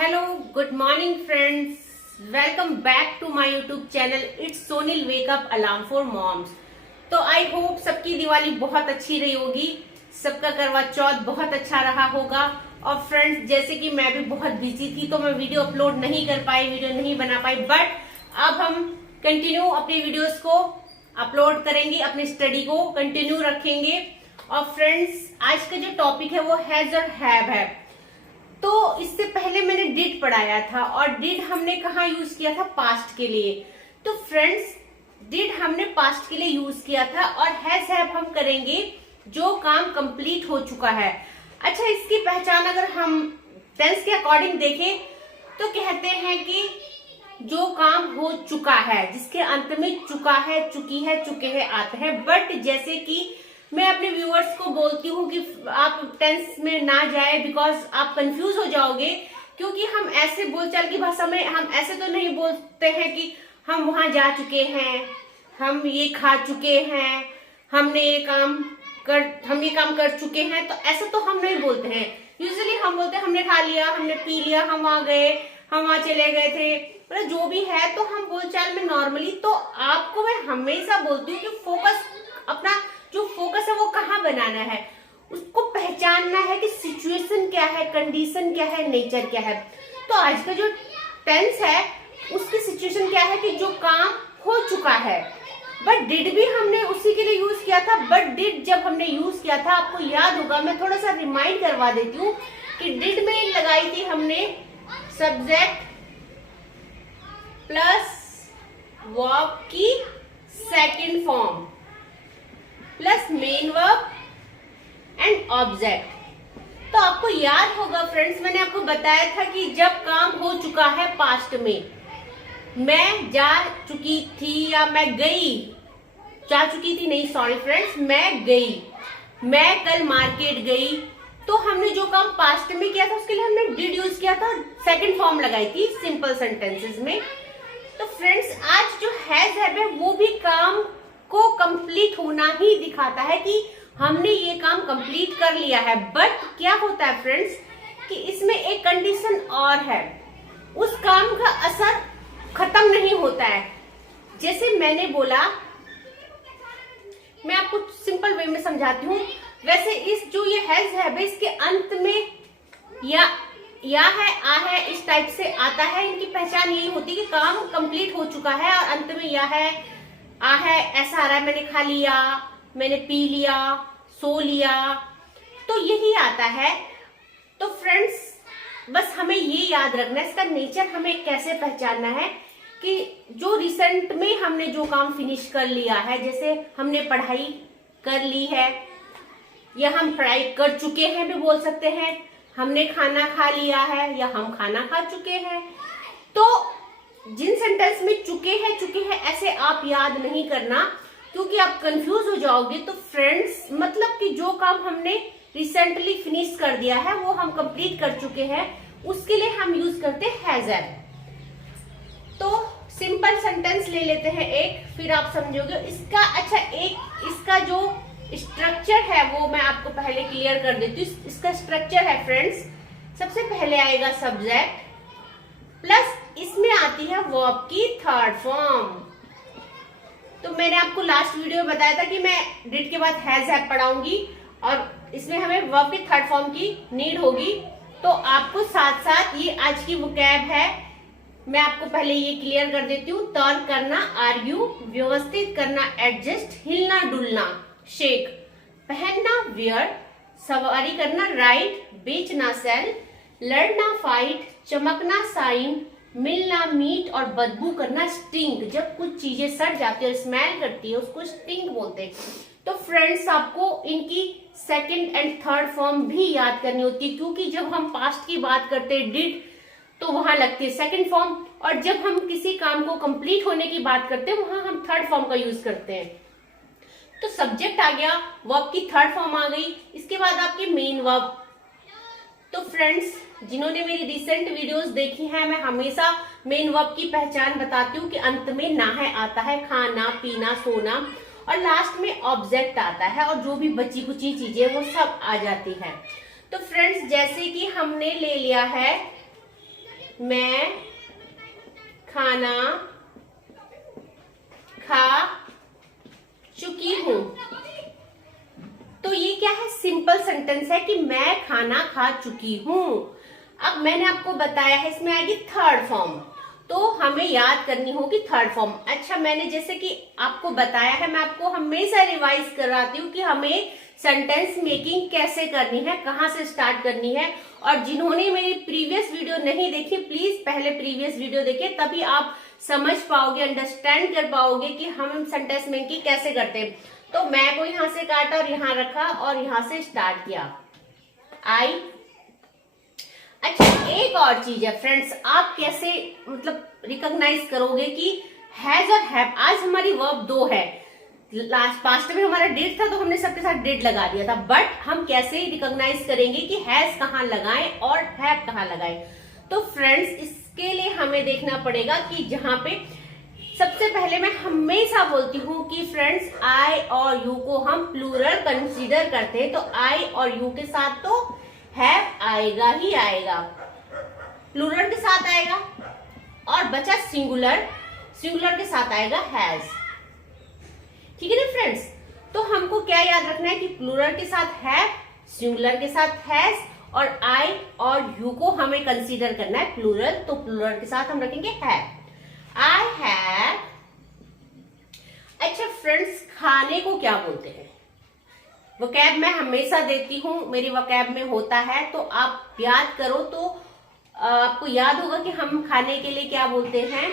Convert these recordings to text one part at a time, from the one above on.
Hello good morning friends, welcome back to my YouTube channel. It's Sonil wake up alarm for moms. तो I hope सबकी दिवाली बहुत अच्छी रही होगी, सबका करवा चौथ बहुत अच्छा रहा होगा। और फ्रेंड्स, जैसे कि मैं भी बहुत बिजी थी तो मैं वीडियो अपलोड नहीं कर पाई, वीडियो नहीं बना पाई, बट अब हम कंटिन्यू अपनी वीडियोस को अपलोड करेंगे, अपनी स्टडी को कंटिन्यू रखेंगे। और फ्रेंड्स, आज का जो टॉपिक है वो हैज और हैव है। तो इससे पहले मैंने डिड पढ़ाया था और डिड हमने कहाँ यूज किया था? पास्ट के लिए। तो फ्रेंड्स, डिड हमने पास्ट के लिए यूज किया था और हैज हैव हम करेंगे जो काम कंप्लीट हो चुका है। अच्छा, इसकी पहचान अगर हम टेंस के अकॉर्डिंग देखें तो कहते हैं कि जो काम हो चुका है, जिसके अंत में चुका है, चुकी है, चुके हैं आते हैं। बट जैसे कि मैं अपने व्यूअर्स को बोलती हूँ कि आप टेंस में ना जाए, बिकॉज आप कंफ्यूज हो जाओगे। क्योंकि हम ऐसे बोलचाल की भाषा में हम ऐसे तो नहीं बोलते हैं कि हम वहां जा चुके हैं, हम ये खा चुके हैं, हम ये काम कर चुके हैं। तो ऐसा तो हम नहीं बोलते हैं। यूजुअली हम बोलते हैं हमने खा लिया, हमने पी लिया, हम वहां गए, हम वहां चले गए थे, मतलब जो भी है। तो हम बोलचाल में नॉर्मली, तो आपको मैं हमेशा बोलती हूँ कि फोकस, अपना जो फोकस है वो कहाँ बनाना है, उसको पहचानना है कि सिचुएशन क्या है, कंडीशन क्या है, नेचर क्या है। तो आज का जो टेंस है उसकी सिचुएशन क्या है कि जो काम हो चुका है। बट डिड भी हमने उसी के लिए यूज किया था। बट डिड जब हमने यूज किया था, आपको याद होगा, मैं थोड़ा सा रिमाइंड करवा देती हूँ कि डिड में लगाई थी हमने सब्जेक्ट प्लस वर्ब की second form plus main verb and object. तो आपको याद होगा फ्रेंड्स, मैंने आपको बताया था कि जब काम हो चुका है पास्ट में, मैं जा चुकी थी या मैं गई, जा चुकी थी नहीं, सॉरी फ्रेंड्स, मैं गई, मैं कल मार्केट गई। तो हमने जो काम पास्ट में किया था उसके लिए हमने डिड यूज किया था, सेकंड फॉर्म लगाई थी सिंपल सेंटेंसेस में। तो फ्रेंड्स, आज जो हैज है वो भी काम को कंप्लीट होना ही दिखाता है कि हमने ये काम कंप्लीट कर लिया है। बट क्या होता है फ्रेंड्स कि इसमें एक कंडीशन और है, उस काम का असर खत्म नहीं होता है। जैसे मैंने बोला, मैं आपको सिंपल वे में समझाती हूँ। वैसे इस जो ये हैज है इसके अंत में या है, आ है, इस टाइप से आता है। इनकी पहचान यही होती है कि काम कंप्लीट हो चुका है और अंत में या है, आ है, ऐसा आ रहा है, मैंने खा लिया, मैंने पी लिया, सो लिया, तो यही आता है। तो फ्रेंड्स, बस हमें ये याद रखना है, इसका नेचर हमें कैसे पहचानना है कि जो रिसेंट में हमने जो काम फिनिश कर लिया है, जैसे हमने पढ़ाई कर ली है या हम पढ़ाई कर चुके हैं भी बोल सकते हैं, हमने खाना खा लिया है या हम खाना खा चुके हैं। तो जिन सेंटेंस में चुके हैं ऐसे आप याद नहीं करना, क्योंकि आप कंफ्यूज हो जाओगे। तो फ्रेंड्स, मतलब कि जो काम हमने रिसेंटली फिनिश कर दिया है, वो हम कंप्लीट कर चुके हैं, उसके लिए हम यूज करते हैं हैज हैव। तो सिंपल सेंटेंस ले लेते हैं एक, फिर आप समझोगे इसका। अच्छा, एक इसका जो स्ट्रक्चर है वो मैं आपको पहले क्लियर कर देती हूँ। इसका स्ट्रक्चर है फ्रेंड्स, सबसे पहले आएगा सब्जेक्ट प्लस इसमें आती है वर्ब की थर्ड फॉर्म। तो मैंने आपको लास्ट वीडियो में बताया था कि मैं डिड के बाद हैज हैव पढ़ाऊंगी और इसमें हमें वर्ब की थर्ड फॉर्म की नीड होगी। तो आपको साथ साथ ये आज की वोकैब है, मैं आपको पहले ये क्लियर कर देती हूँ। टर्न करना, आर्ग्यू, व्यवस्थित करना, एडजस्ट, हिलना डुलना, शेक, पहनना, वियर, सवारी करना, राइड, बेचना, सेल, लड़ना, फाइट, चमकना, साइन, मिलना, मीट, और बदबू करना, स्टिंग। जब कुछ चीजें सड़ जाती है और स्मेल करती है उसको स्टिंग बोलते हैं। तो फ्रेंड्स, आपको इनकी सेकंड एंड थर्ड फॉर्म भी याद करनी होती है, क्योंकि जब हम पास्ट की बात करते हैं डिड, तो वहां लगती है सेकंड फॉर्म, और जब हम किसी काम को कंप्लीट होने की बात करते हैं वहां हम थर्ड फॉर्म का यूज करते हैं। तो सब्जेक्ट आ गया, वर्ब की थर्ड फॉर्म आ गई, इसके बाद आपकी मेन वर्ब। तो फ्रेंड्स, जिन्होंने मेरी रिसेंट वीडियोस देखी है, मैं हमेशा मेन वर्ब की पहचान बताती हूँ कि अंत में ना है आता है, खाना, पीना, सोना, और लास्ट में ऑब्जेक्ट आता है, और जो भी बची कुची चीजें वो सब आ जाती है। तो फ्रेंड्स, जैसे कि हमने ले लिया है मैं खाना खा चुकी हूँ। तो ये क्या है, सिंपल सेंटेंस है कि मैं खाना खा चुकी हूँ। अब मैंने आपको बताया है इसमें आएगी थर्ड फॉर्म, तो हमें याद करनी होगी थर्ड फॉर्म। अच्छा, मैंने जैसे कि आपको बताया है, मैं आपको हमेशा रिवाइज कराती हूँ कि हमें सेंटेंस मेकिंग कैसे करनी है, कहाँ से स्टार्ट करनी है। और जिन्होंने मेरी प्रीवियस वीडियो नहीं देखी, प्लीज पहले प्रीवियस वीडियो देखिए, तभी आप समझ पाओगे, अंडरस्टैंड कर पाओगे कि हम सेंटेंस मेकिंग कैसे करते हैं। तो मैं को यहाँ से काटा और यहाँ रखा और यहाँ से स्टार्ट किया, आई। अच्छा, एक और चीज है फ्रेंड्स, आप कैसे मतलब रिकॉग्नाइज करोगे कि हैज और हैव। आज हमारी वर्ब दो है, लास्ट पास्ट में हमारा डिड था तो हमने सबके साथ डिड लगा दिया था, बट हम कैसे रिकॉग्नाइज करेंगे कि हैज कहाँ लगाएं और हैव कहाँ लगाएं। तो फ्रेंड्स, इसके लिए हमें देखना पड़ेगा कि जहां पे सबसे पहले मैं हमेशा बोलती हूँ कि फ्रेंड्स आई और यू को हम प्लूरल कंसीडर करते हैं, तो आई और यू के साथ तो हैव आएगा ही आएगा, प्लूरल के साथ आएगा। और बचा सिंगुलर, सिंगुलर के साथ आएगा हैज। ठीक है ना फ्रेंड्स, तो हमको क्या याद रखना है कि प्लूरल के साथ हैव, सिंगुलर के साथ हैज, और आई और यू को हमें कंसीडर करना है प्लूरल, तो प्लूरल के साथ हम रखेंगे हैव। I have. अच्छा फ्रेंड्स, खाने को क्या बोलते हैं? वोकैब मैं हमेशा देती हूँ, मेरी वोकैब में होता है, तो आप याद करो तो आपको याद होगा कि हम खाने के लिए क्या बोलते हैं।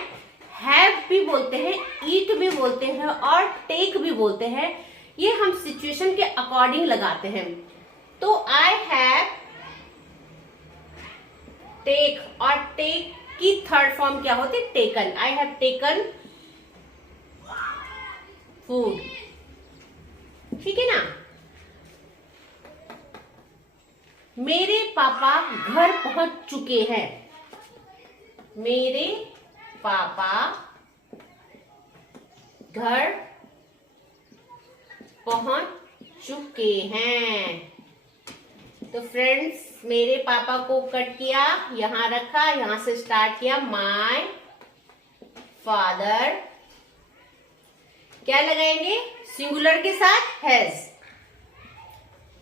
हैव भी बोलते हैं, ईट भी बोलते हैं और टेक भी बोलते हैं। ये हम सिचुएशन के अकॉर्डिंग लगाते हैं। तो आई हैव टेक, और टेक की थर्ड फॉर्म क्या होती है, taken. I have taken food. ठीक है ना। मेरे पापा घर पहुंच चुके हैं। मेरे पापा घर पहुंच चुके हैं। तो फ्रेंड्स, मेरे पापा को कट किया, यहां रखा, यहां से स्टार्ट किया, माय फादर। क्या लगाएंगे, सिंगुलर के साथ हैज,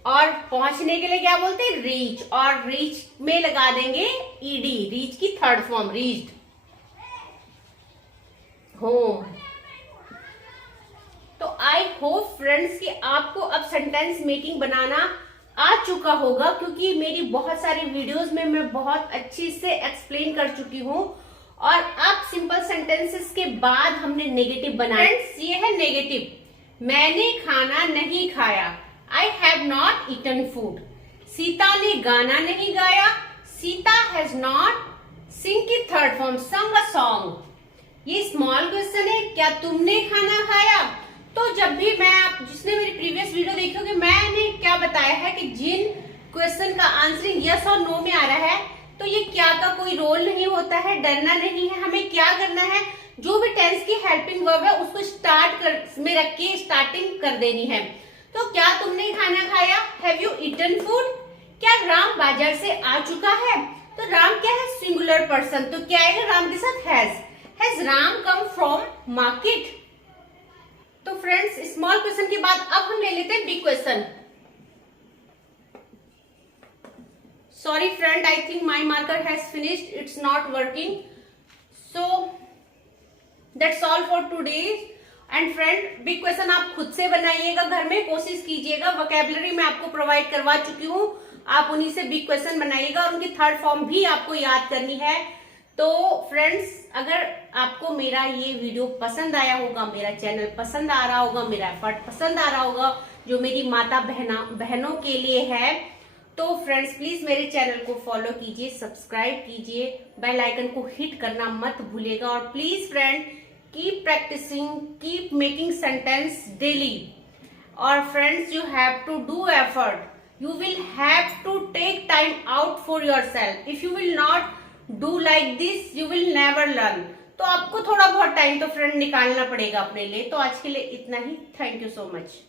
और पहुंचने के लिए क्या बोलते हैं, रीच, और रीच में लगा देंगे ईडी, रीच की थर्ड फॉर्म, रीच्ड, होम। तो आई होप फ्रेंड्स कि आपको अब सेंटेंस मेकिंग बनाना आ चुका होगा, क्योंकि मेरी बहुत सारी वीडियोस में मैं बहुत अच्छी से एक्सप्लेन कर चुकी हूँ। और अब सिंपल सेंटेंसेस के बाद हमने नेगेटिव बनाया। फ्रेंड्स, ये है नेगेटिव। मैंने खाना नहीं खाया, I have not eaten food. Sita ने गाना नहीं गाया, सीता हैज नॉट सिंग की थर्ड फॉर्म, संग अ सॉन्ग। ये स्मॉल क्वेश्चन है, क्या तुमने खाना खाया? तो जब भी मैं, आप जिसने मेरी प्रीवियस वीडियो देखी होगी, मैंने क्या बताया है कि जिन क्वेश्चन का आंसरिंग यस और नो में आ रहा है, तो ये क्या का कोई रोल नहीं होता है, डरना नहीं है। हमें क्या करना है, जो भी टेंस की हेल्पिंग वर्ब है उसको स्टार्ट में रख के स्टार्टिंग कर देनी है। तो क्या तुमने खाना खाया, हैव यू ईटन फूड? क्या राम बाजार से आ चुका है? तो राम क्या है, सिंगुलर पर्सन, तो क्या आएगा राम के साथ has Ram come from market? तो फ्रेंड्स, स्मॉल क्वेश्चन के बाद अब हम ले लेते हैं big question. Sorry friend, I think my marker has finished, it's not working, so that's all for today. And friend, big question आप खुद से बनाइएगा, घर में कोशिश कीजिएगा। वोकैबुलरी मैं आपको प्रोवाइड करवा चुकी हूँ, आप उन्हीं से बिग क्वेश्चन बनाइएगा, और उनकी थर्ड फॉर्म भी आपको याद करनी है। तो फ्रेंड्स, अगर आपको मेरा ये वीडियो पसंद आया होगा, मेरा चैनल पसंद आ रहा होगा, मेरा एफर्ट पसंद आ रहा होगा, जो मेरी माता बहनों के लिए है, तो फ्रेंड्स प्लीज मेरे चैनल को फॉलो कीजिए, सब्सक्राइब कीजिए, बेल आइकन को हिट करना मत भूलिएगा। और please friend, keep practicing, keep making sentence daily. Or friends, you have to do effort. You will have to take time out for yourself. If you will not do like this, you will never learn. तो आपको थोड़ा बहुत time तो friend निकालना पड़ेगा अपने लिए। तो आज के लिए इतना ही। Thank you so much.